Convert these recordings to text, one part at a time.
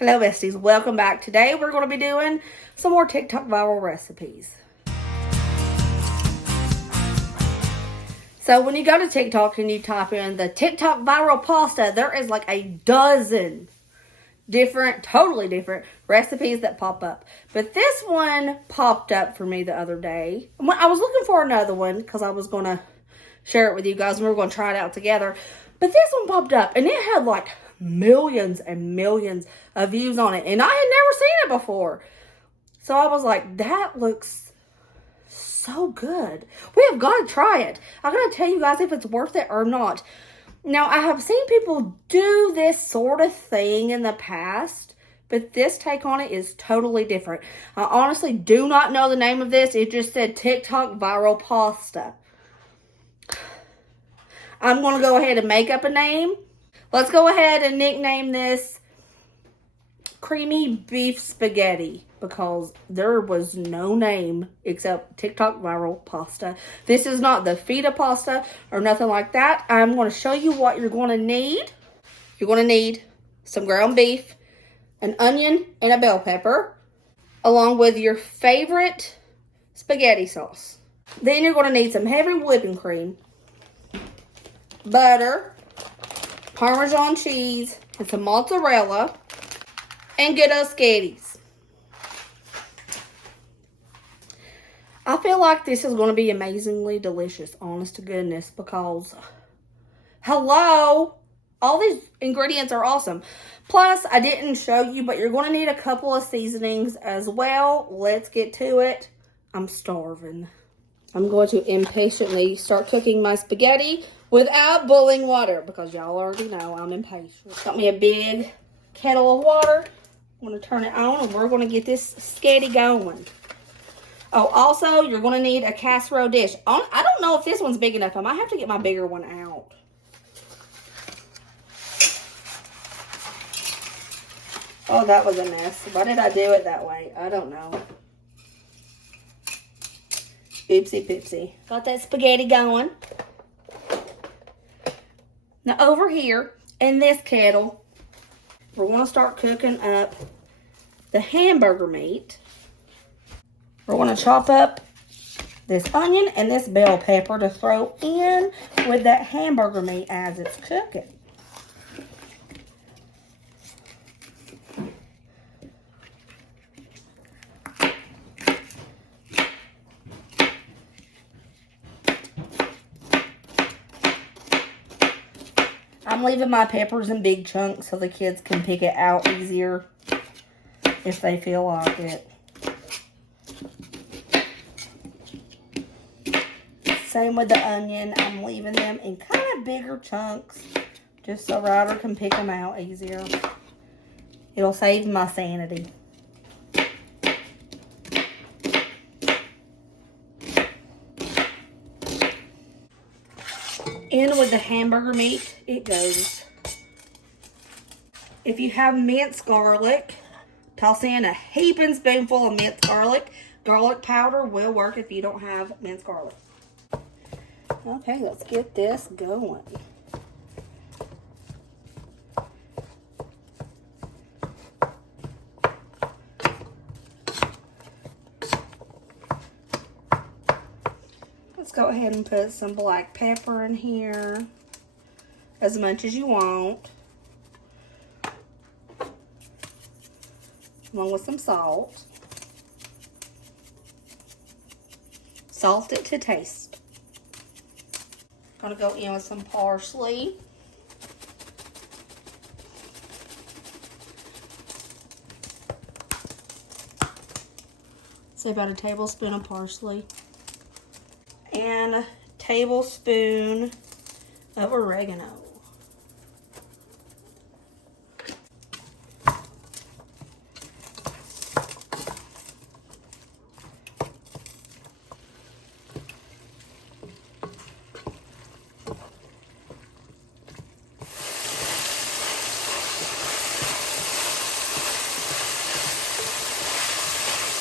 Hello besties, welcome back. Today we're going to be doing some more TikTok viral recipes. So when you go to TikTok and you type in the TikTok viral pasta, there is like a dozen different, totally different recipes that pop up. But this one popped up for me the other day. I was looking for another one because I was going to share it with you guys and we were going to try it out together. But this one popped up and it had like millions and millions of views on it. And I had never seen it before. So I was like, that looks so good. We have got to try it. I got to tell you guys if it's worth it or not. Now, I have seen people do this sort of thing in the past, but this take on it is totally different. I honestly do not know the name of this. It just said TikTok viral pasta. I'm going to go ahead and make up a name. Let's go ahead and nickname this creamy beef spaghetti because there was no name except TikTok viral pasta. This is not the feta pasta or nothing like that. I'm going to show you what you're going to need. You're going to need some ground beef, an onion, and a bell pepper, along with your favorite spaghetti sauce. Then you're going to need some heavy whipping cream, butter, Parmesan cheese, and some mozzarella, and Good-O Skitties. I feel like this is going to be amazingly delicious, honest to goodness, because, hello, all these ingredients are awesome. Plus, I didn't show you, but you're going to need a couple of seasonings as well. Let's get to it. I'm starving. I'm going to impatiently start cooking my spaghetti without boiling water because y'all already know I'm impatient. Got me a big kettle of water. I'm going to turn it on and we're going to get this spaghetti going. Oh, also, you're going to need a casserole dish. I don't know if this one's big enough. I might have to get my bigger one out. Oh, that was a mess. Why did I do it that way? I don't know. Oopsie poopsie. Got that spaghetti going. Now over here in this kettle, we're going to start cooking up the hamburger meat. We're going to chop up this onion and this bell pepper to throw in with that hamburger meat as it's cooking. I'm leaving my peppers in big chunks so the kids can pick it out easier if they feel like it. Same with the onion. I'm leaving them in kind of bigger chunks just so Ryder can pick them out easier. It'll save my sanity. In with the hamburger meat, it goes. If you have minced garlic, toss in a heaping spoonful of minced garlic. Garlic powder will work if you don't have minced garlic. Okay, let's get this going. Let's go ahead and put some black pepper in here, as much as you want, along with some salt. Salt it to taste. Gonna go in with some parsley. Say about a tablespoon of parsley. And a tablespoon of oregano.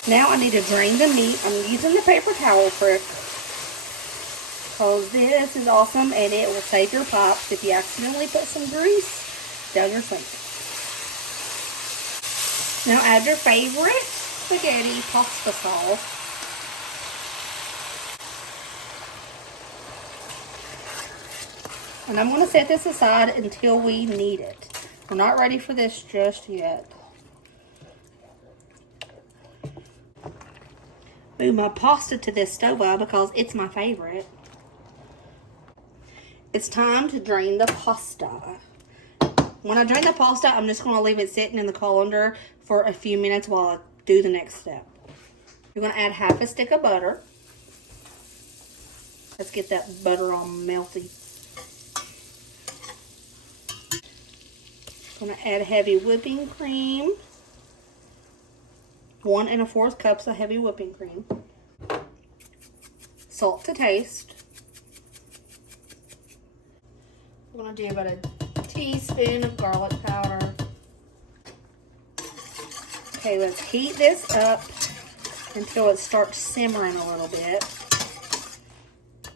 Now I need to drain the meat. I'm using the paper towel trick because this is awesome and it will save your pops if you accidentally put some grease down your sink. Now add your favorite spaghetti pasta sauce. And I'm going to set this aside until we need it. We're not ready for this just yet. Move my pasta to this stove because it's my favorite. It's time to drain the pasta. When I drain the pasta, I'm just going to leave it sitting in the colander for a few minutes while I do the next step. You're going to add half a stick of butter. Let's get that butter all melty. I'm going to add heavy whipping cream. 1 1/4 cups of heavy whipping cream. Salt to taste. I'm going to do about a teaspoon of garlic powder. Okay, let's heat this up until it starts simmering a little bit.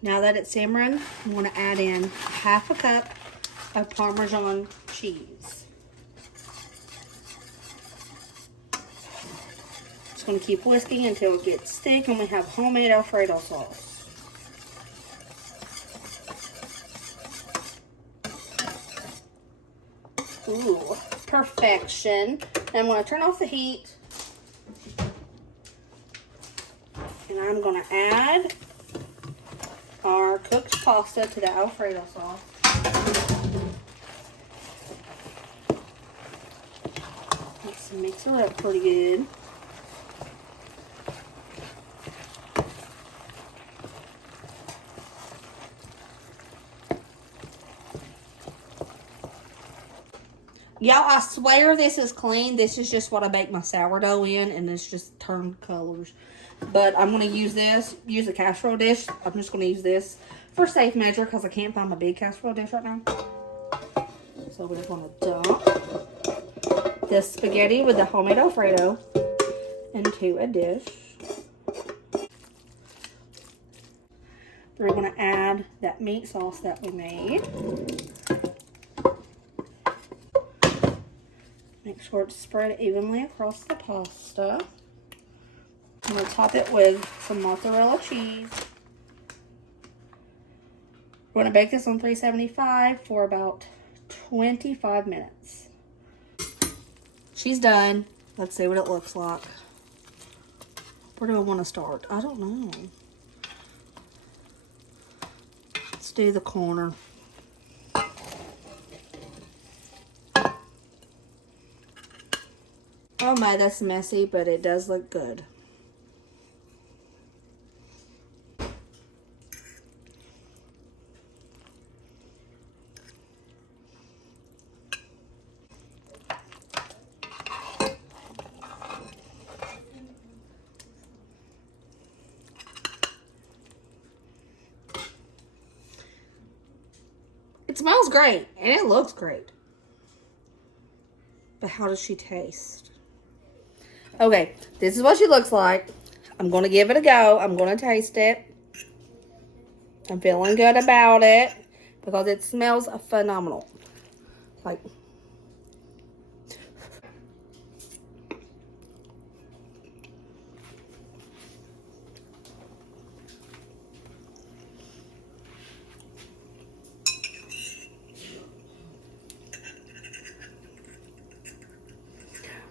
Now that it's simmering, I'm going to add in half a cup of Parmesan cheese. Just going to keep whisking until it gets thick and we have homemade Alfredo sauce. Ooh, perfection. Now I'm going to turn off the heat. And I'm going to add our cooked pasta to the Alfredo sauce. Let's mix her up pretty good. Y'all, I swear this is clean. This is just what I bake my sourdough in, and it's just turned colors. But I'm going to use a casserole dish. I'm just going to use this for safe measure because I can't find my big casserole dish right now. So we're just going to dump this spaghetti with the homemade Alfredo into a dish. We're going to add that meat sauce that we made. Make sure it's spread evenly across the pasta. I'm going to top it with some mozzarella cheese. We're going to bake this on 375 for about 25 minutes. She's done. Let's see what it looks like. Where do I want to start? I don't know. Let's do the corner. Oh my, that's messy, but it does look good. It smells great, and it looks great. But how does she taste? Okay, this is what she looks like. I'm going to give it a go. I'm going to taste it. I'm feeling good about it because it smells phenomenal. Like,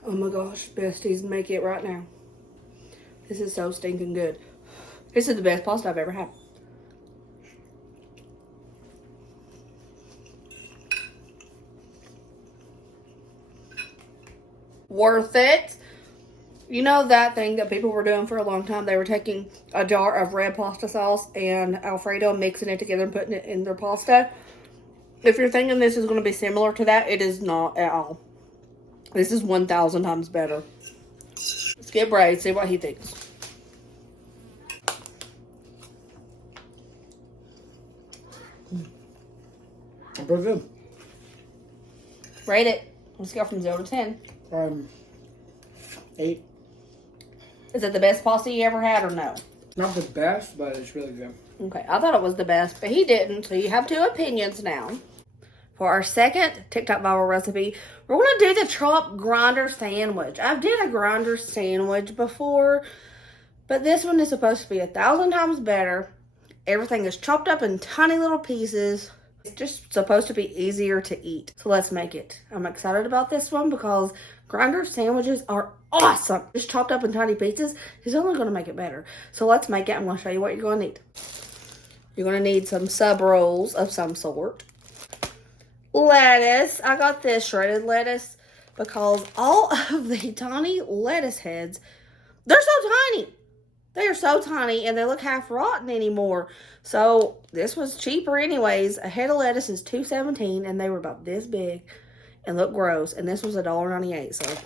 oh my gosh, besties, make it right now. This is so stinking good. This is the best pasta I've ever had. Worth it. You know that thing that people were doing for a long time? They were taking a jar of red pasta sauce and Alfredo, mixing it together and putting it in their pasta. If you're thinking this is going to be similar to that, it is not at all. This is 1,000 times better. Let's get Bray, see what he thinks. Pretty good. Rate it. Let's go from 0 to 10. 8. Is it the best pasta you ever had or no? Not the best, but it's really good. Okay, I thought it was the best, but he didn't, so you have two opinions now. For our second TikTok viral recipe, we're We're going to do the chopped grinder sandwich. I've did a grinder sandwich before, but this one is supposed to be 1,000 times better. Everything is chopped up in tiny little pieces. It's just supposed to be easier to eat. So let's make it. I'm excited about this one because grinder sandwiches are awesome. Just chopped up in tiny pieces is only going to make it better. So let's make it. I'm going to show you what you're going to need. You're going to need some sub rolls of some sort. Lettuce. I got this shredded lettuce because all of the tiny lettuce heads, they're so tiny. They are so tiny and they look half rotten anymore. So this was cheaper anyways. A head of lettuce is $2.17 and they were about this big and look gross. And this was $1.98. So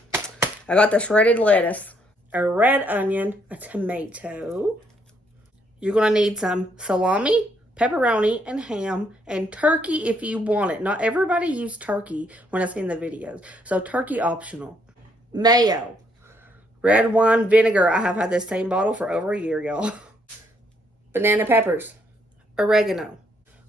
I got the shredded lettuce, a red onion, a tomato. You're going to need some salami, pepperoni, and ham, and turkey if you want it. Not everybody used turkey when I seen the videos. So turkey optional. Mayo. Red wine vinegar. I have had this same bottle for over a year, y'all. Banana peppers. Oregano.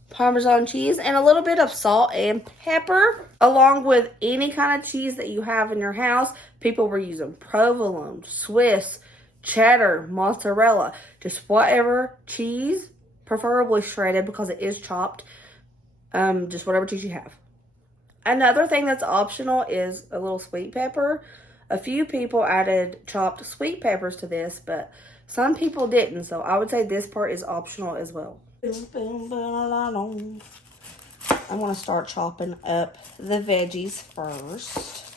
Parmesan cheese. And a little bit of salt and pepper. Along with any kind of cheese that you have in your house. People were using provolone, Swiss, cheddar, mozzarella. Just whatever cheese. Preferably shredded because it is chopped. Just whatever cheese you have. Another thing that's optional is a little sweet pepper. A few people added chopped sweet peppers to this, but some people didn't. So I would say this part is optional as well. I'm going to start chopping up the veggies first.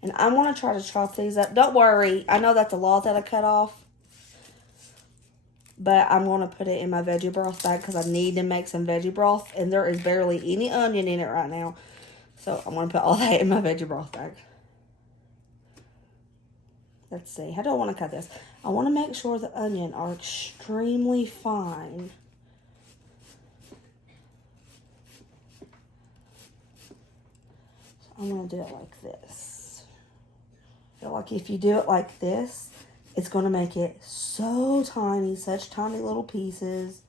And I'm going to try to chop these up. Don't worry. I know that's a lot that I cut off. But I'm going to put it in my veggie broth bag because I need to make some veggie broth. And there is barely any onion in it right now. So I'm going to put all that in my veggie broth bag. Let's see. How do I want to cut this? I want to make sure the onion are extremely fine. So I'm going to do it like this. I feel like if you do it like this, it's going to make it so tiny, such tiny little pieces.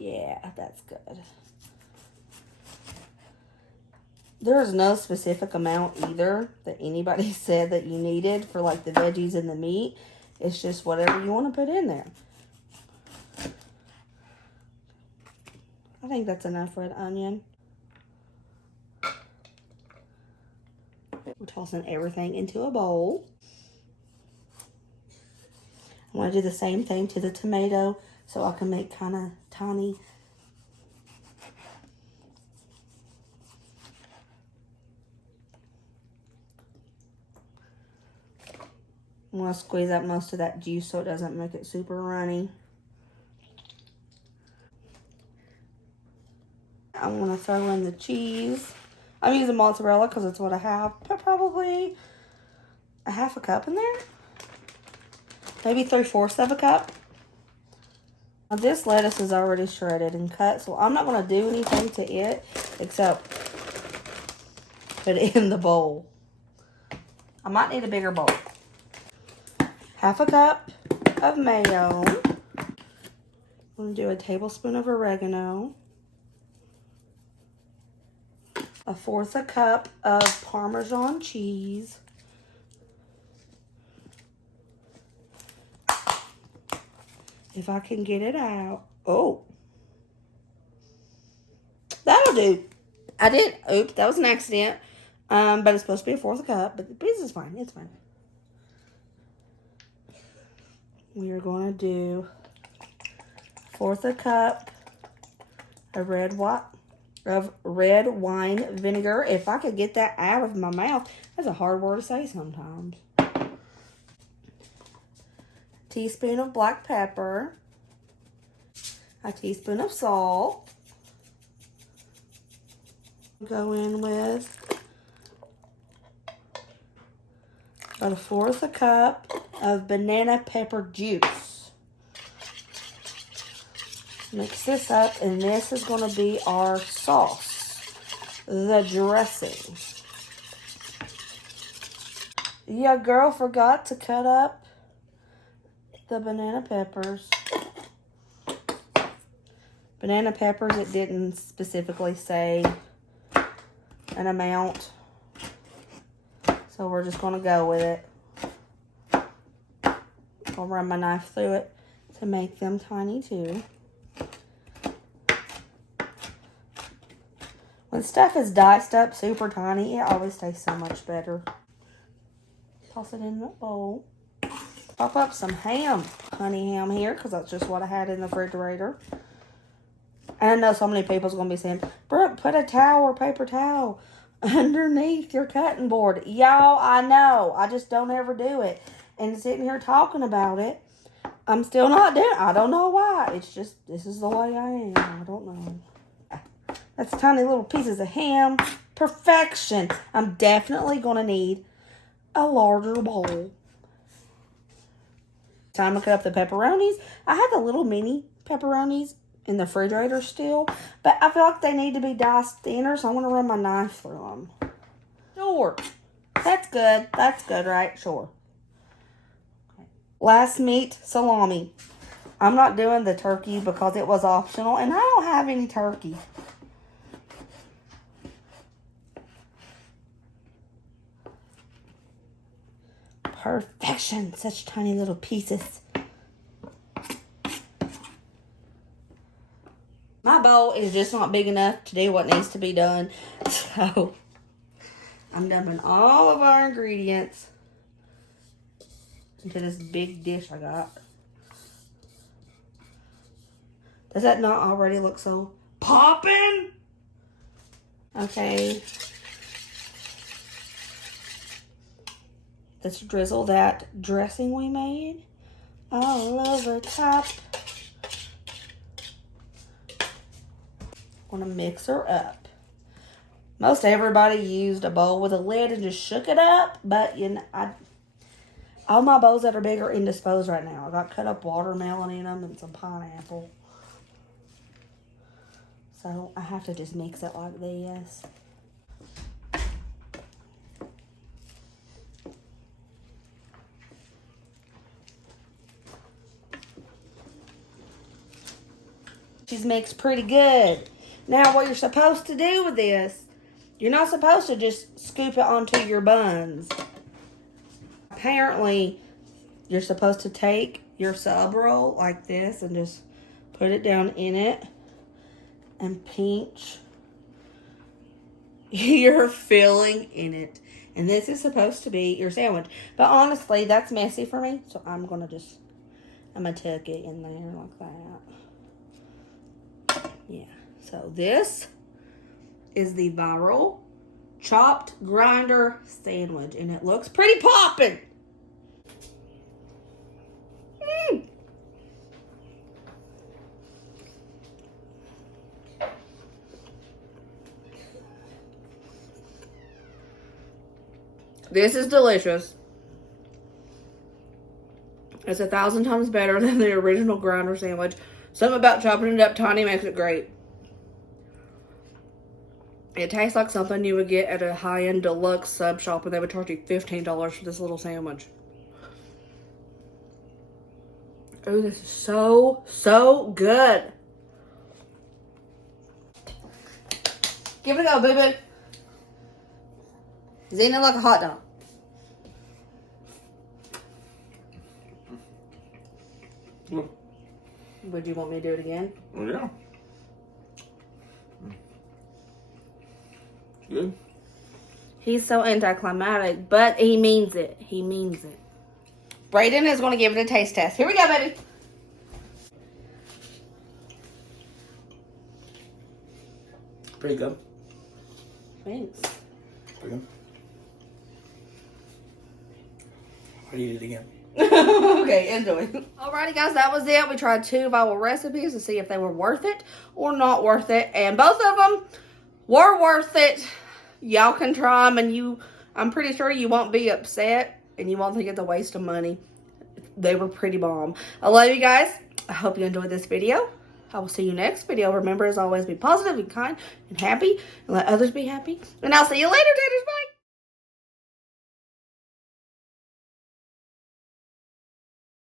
Yeah, that's good. There's no specific amount either that anybody said that you needed for like the veggies and the meat. It's just whatever you want to put in there. I think that's enough red onion. We're tossing everything into a bowl. I want to do the same thing to the tomato so I can make kind of tiny. I'm going to squeeze out most of that juice so it doesn't make it super runny. I'm going to throw in the cheese. I'm using mozzarella because it's what I have. Put probably a half a cup in there. Maybe 3/4 of a cup. Now this lettuce is already shredded and cut, so I'm not going to do anything to it except put it in the bowl. I might need a bigger bowl. Half a cup of mayo. I'm going to do a tablespoon of oregano. 1/4 cup of Parmesan cheese. If I can get it out. Oh. That'll do. Oops, that was an accident. But it's supposed to be 1/4 cup. But this is fine. It's fine. We are going to do 1/4 cup of red wine vinegar. If I could get that out of my mouth. That's a hard word to say sometimes. Teaspoon of black pepper. A teaspoon of salt. Go in with about 1/4 cup of banana pepper juice. Mix this up, and this is going to be our sauce, the dressing. Yeah, girl forgot to cut up the banana peppers. Banana peppers, it didn't specifically say an amount. So we're just going to go with it. I'll run my knife through it to make them tiny too. When stuff is diced up super tiny, it always tastes so much better. Toss it in the bowl. Pop up some ham, honey ham here, because that's just what I had in the refrigerator. And I know so many people's going to be saying, Brooke, put a towel or paper towel underneath your cutting board. Y'all, I know. I just don't ever do it. And sitting here talking about it, I'm still not doing it. I don't know why. It's just, this is the way I am. I don't know. That's tiny little pieces of ham. Perfection. I'm definitely going to need a larger bowl. Time to cut up the pepperonis. I have the little mini pepperonis in the refrigerator still, but I feel like they need to be diced thinner, so I'm going to run my knife through them. Sure. That's good. That's good, right? Sure. Okay. Last meat, salami. I'm not doing the turkey because it was optional, and I don't have any turkey. Perfection. Such tiny little pieces. My bowl is just not big enough to do what needs to be done. So, I'm dumping all of our ingredients into this big dish I got. Does that not already look so poppin'? Okay. Let's drizzle that dressing we made all over top. I'm gonna mix her up. Most everybody used a bowl with a lid and just shook it up, but you know, all my bowls that are big are indisposed right now. I got cut up watermelon in them and some pineapple. So I have to just mix it like this. She's mixed pretty good. Now what you're supposed to do with this, you're not supposed to just scoop it onto your buns. Apparently, you're supposed to take your sub roll like this and just put it down in it and pinch your filling in it. And this is supposed to be your sandwich. But honestly, that's messy for me. So I'm going to tuck it in there like that. Yeah, so this is the viral chopped grinder sandwich, and it looks pretty poppin'. This is delicious. It's 1,000 times better than the original grinder sandwich. Something about chopping it up tiny makes it great. It tastes like something you would get at a high-end deluxe sub shop, and they would charge you $15 for this little sandwich. Oh, this is so, so good. Give it a go, boo-boo. He's eating it like a hot dog. Mm. Would you want me to do it again? Oh, yeah. Good. He's so anticlimactic, but he means it. He means it. Brayden is going to give it a taste test. Here we go, baby. Pretty good. Thanks. Pretty good. I'll eat it again. Okay, enjoy. Alrighty, guys, that was it. We tried 2 viral recipes to see if they were worth it or not worth it, and both of them were worth it. Y'all can try them, and I'm pretty sure you won't be upset, and you won't think it's a waste of money. They were pretty bomb. I love you guys. I hope you enjoyed this video. I will see you next video. Remember, as always, be positive and kind and happy, and let others be happy. And I'll see you later, taters. Bye.